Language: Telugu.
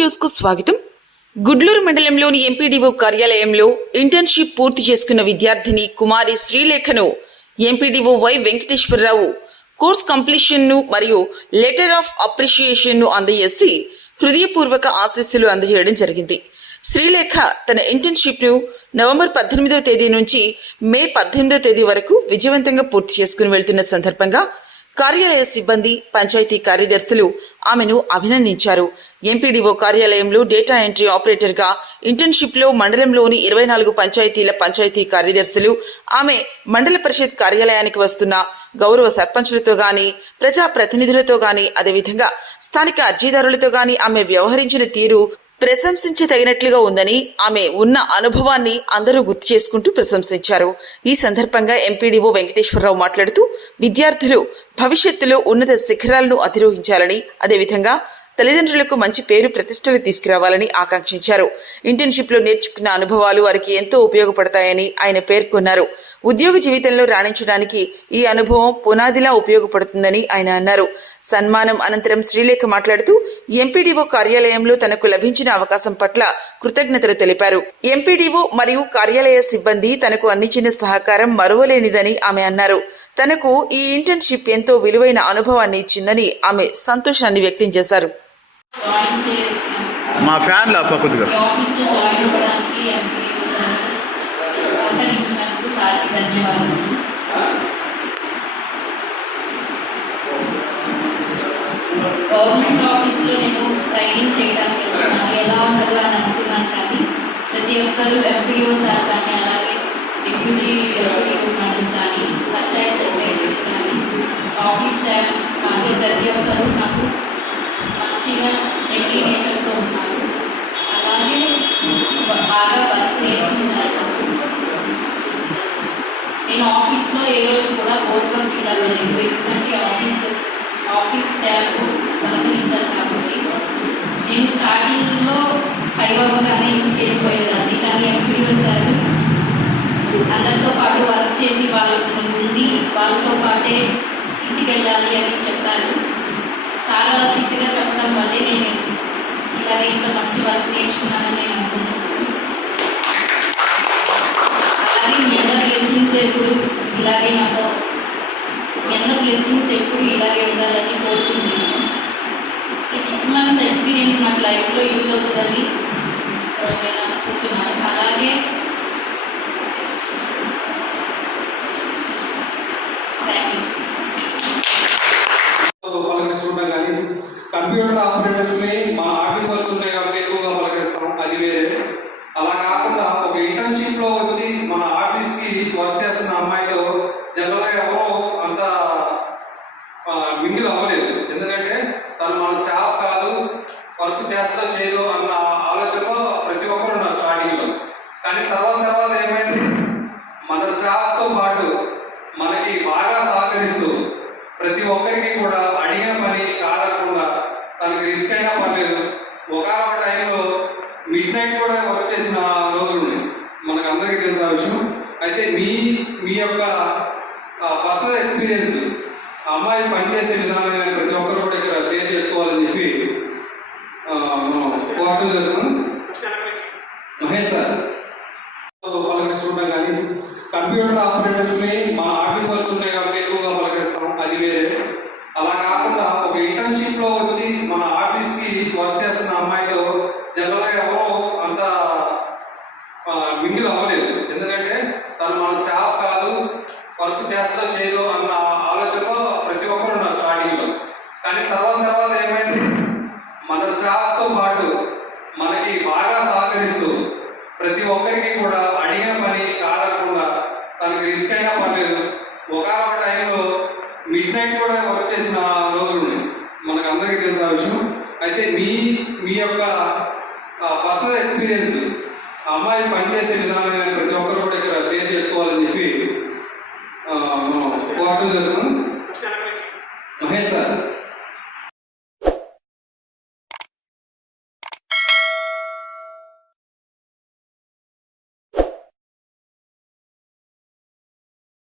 న్యూస్కు స్వాగతం. గుడ్లూరు మండలంలోని ఎంపీడీఓ కార్యాలయంలో ఇంటర్న్షిప్ పూర్తి చేసుకున్న విద్యార్థిని కుమారి శ్రీలేఖను ఎంపీడీఓ వై వెంకటేశ్వరరావు కోర్స్ కంప్లీషన్ను మరియు లెటర్ ఆఫ్ అప్రిషియేషన్ను అందజేసి హృదయపూర్వక ఆశీస్సులు అందజేయడం జరిగింది. శ్రీలేఖ తన ఇంటర్న్షిప్ను నవంబర్ పద్దెనిమిదవ తేదీ నుంచి మే పద్దెనిమిదవ తేదీ వరకు విజయవంతంగా పూర్తి చేసుకుని వెళ్తున్న సందర్భంగా కార్యాలయ సిబ్బంది పంచాయతీ కార్యదర్శులు ఆమెను అభినందించారు. ఎంపీడీఓ కార్యాలయంలో డేటా ఎంట్రీ ఆపరేటర్గా ఇంటర్న్షిప్లో మండలంలోని ఇరవై నాలుగు పంచాయతీల పంచాయతీ కార్యదర్శులు ఆమె మండల పరిషత్ కార్యాలయానికి వస్తున్న గౌరవ సర్పంచులతో గాని ప్రజా ప్రతినిధులతో గాని అదేవిధంగా స్థానిక అర్జీదారులతో గాని ఆమె వ్యవహరించిన తీరు ప్రశంసించదగినట్లుగా ఉందని ఆమె ఉన్న అనుభవాన్ని అందరూ గుర్తు చేసుకుంటూ ప్రశంసించారు. ఈ సందర్భంగా ఎంపీడీఓ వెంకటేశ్వరరావు మాట్లాడుతూ విద్యార్థులు భవిష్యత్తులో ఉన్నత శిఖరాలను అధిరోహించాలని అదేవిధంగా తల్లిదండ్రులకు మంచి పేరు ప్రతిష్టలు తీసుకురావాలని ఆకాంక్షించారు. ఇంటర్న్షిప్లో నేర్చుకున్న అనుభవాలు వారికి ఎంతో ఉపయోగపడతాయని ఆయన పేర్కొన్నారు. ఉద్యోగ జీవితంలో రాణించడానికి ఈ అనుభవం పునాదిలా ఉపయోగపడుతుందని ఆయన అన్నారు. సన్మానం అనంతరం శ్రీలేఖ మాట్లాడుతూ ఎంపీడీఓ కార్యాలయంలో తనకు లభించిన అవకాశం పట్ల కృతజ్ఞతలు తెలిపారు. ఎంపీడీఓ మరియు కార్యాలయ సిబ్బంది తనకు అందించిన సహకారం మరువలేనిదని ఆమె అన్నారు. తనకు ఈ ఇంటర్న్షిప్ ఎంతో విలువైన అనుభవాన్ని ఇచ్చిందని ఆమె సంతోషాన్ని వ్యక్తం చేశారు. మా ఫ్యాన్లు లాప కొద్దిగా గవర్నమెంట్ ఆఫీస్లో నేను ట్రైనింగ్ చేయడానికి వెళ్తున్నాను ఎలా ఉంటుందో అని అనుకున్నాను కానీ ప్రతి ఒక్కరు ఎంపీడీఓ సార్ కానీ అలాగే డిప్యూటీ ఎంపీడీఓ మేడం కానీ పంచాయత్ సెక్రటరీ కానీ ఆఫీస్ స్టాఫ్ కానీ ప్రతి ఒక్కరు నాకు మంచిగా ఫ్రెండ్లీ ఉన్నారు అలాగే బాగా వర్క్ నేర్పించారు నేను ఆఫీస్లో ఏ రోజు కూడా బోర్గా ఫీల్ అవ్వలేదు. ఎందుకంటే ఆఫీస్ ఆఫీస్ స్టాఫ్ సహకరించారు కాబట్టి. నేను స్టార్టింగ్లో ఫైవ్ అవ్వగానే ఇంటికి వెళ్ళిపోయేదాన్ని. కానీ ఎంపీడీఓ సార్ అందరితో పాటు వర్క్ చేసి వాళ్ళ ఉండి వాళ్ళతో పాటే ఇంటికి వెళ్ళాలి అని చెప్పాను. చాలా అలా స్ట్రిక్ట్గా నేను ఇలాగే ఇంత మంచి వర్క్ నేర్చుకున్నానని నేను అనుకుంటున్నాను. అలాగే మీ అందరి బ్లెస్సింగ్స్ ఎప్పుడు ఇలాగే నాతో మీ అందరి బ్లెస్సింగ్స్ ఎప్పుడు ఇలాగే ఉండాలని కోరుకుంటున్నాను. ఈ సిక్స్ మంత్స్ ఎక్స్పీరియన్స్ నాకు లైఫ్లో యూజ్ అవుతుందని ఆ, నేను అనుకుంటున్నాను అలాగే థ్యాంక్ యూ పలకరించుకుంటాం కానీ కంప్యూటర్ ఆపరేటర్స్ని మన ఆఫీస్ వచ్చి ఉన్నాయి కాబట్టి ఎక్కువగా పలకరిస్తాం అది వేరే. అలా కాకుండా ఒక ఇంటర్న్షిప్లో వచ్చి మన ఆఫీస్కి వర్క్ చేస్తున్న అమ్మాయితో జనరల్గా ఎవరో అంత మింగిల్ అవ్వలేదు. ఎందుకంటే తను మన స్టాఫ్ కాదు వర్క్ చేస్తా చేయదు అన్న ఆలోచనలో ప్రతి ఒక్కరు ఉన్నారు స్టార్టింగ్లో కానీ తర్వాత తర్వాత ఏమైంది? మన స్టాఫ్తో పాటు మనకి బాగా సహకరిస్తూ ప్రతి ఒక్కరికి కూడా అడిగిన పని కాదనకుండా తనకి రిస్క్ అయినా పర్లేదు. ఒకనొక టైంలో మిడ్ నైట్ కూడా వర్క్ చేసిన రోజులు మనకు అందరికీ తెలిసిన విషయం. అయితే మీ మీ యొక్క పర్సనల్ ఎక్స్పీరియన్స్ అమ్మాయి పనిచేసే విధానం కానీ ప్రతి ఒక్కరు కూడా ఇక్కడ షేర్ చేసుకోవాలని చెప్పి మనం కోరటం జరుగుతుంది. మహేష్ సార్ పలకరించుకుంటాం కానీ కంప్యూటర్ ఆపరేటర్స్ని ని మన ఆఫీస్ వర్క్స్ ఉన్నాయి కాబట్టి ఎక్కువగా పలకరిస్తాం అది వేరే అలా కాకుండా ఒక ఇంటర్న్షిప్లో వచ్చి మన ఆఫీస్కి వర్క్ చేస్తున్న అమ్మాయితో జనరల్గా ఎవరో అంత మింగిల్ అవ్వలేదు. ఎందుకంటే తను మన స్టాఫ్ కాదు వర్క్ చేస్తా చేయదు అన్న ఆలోచనలో ప్రతి ఒక్కరు ఉన్నారు స్టార్టింగ్లో. కానీ తర్వాత తర్వాత ఏమైంది? మన స్టాఫ్తో పాటు మనకి బాగా సహకరిస్తూ ప్రతి ఒక్కరికి కూడా అడిగిన పని కాదనకుండా తనకి రిస్క్ అయినా పర్లేదు. ఒక టైంలో మిడ్ నైట్ కూడా చేసిన రోజులు ఉన్నాయి మనకు అందరికీ తెలిసిన విషయం. అయితే మీ మీ యొక్క పర్సనల్ ఎక్స్పీరియన్స్ అమ్మాయి పనిచేసే విధానం కానీ ప్రతి ఒక్కరు కూడా ఇక్కడ షేర్ చేసుకోవాలని చెప్పి మనం కోరటం జరుగుతుంది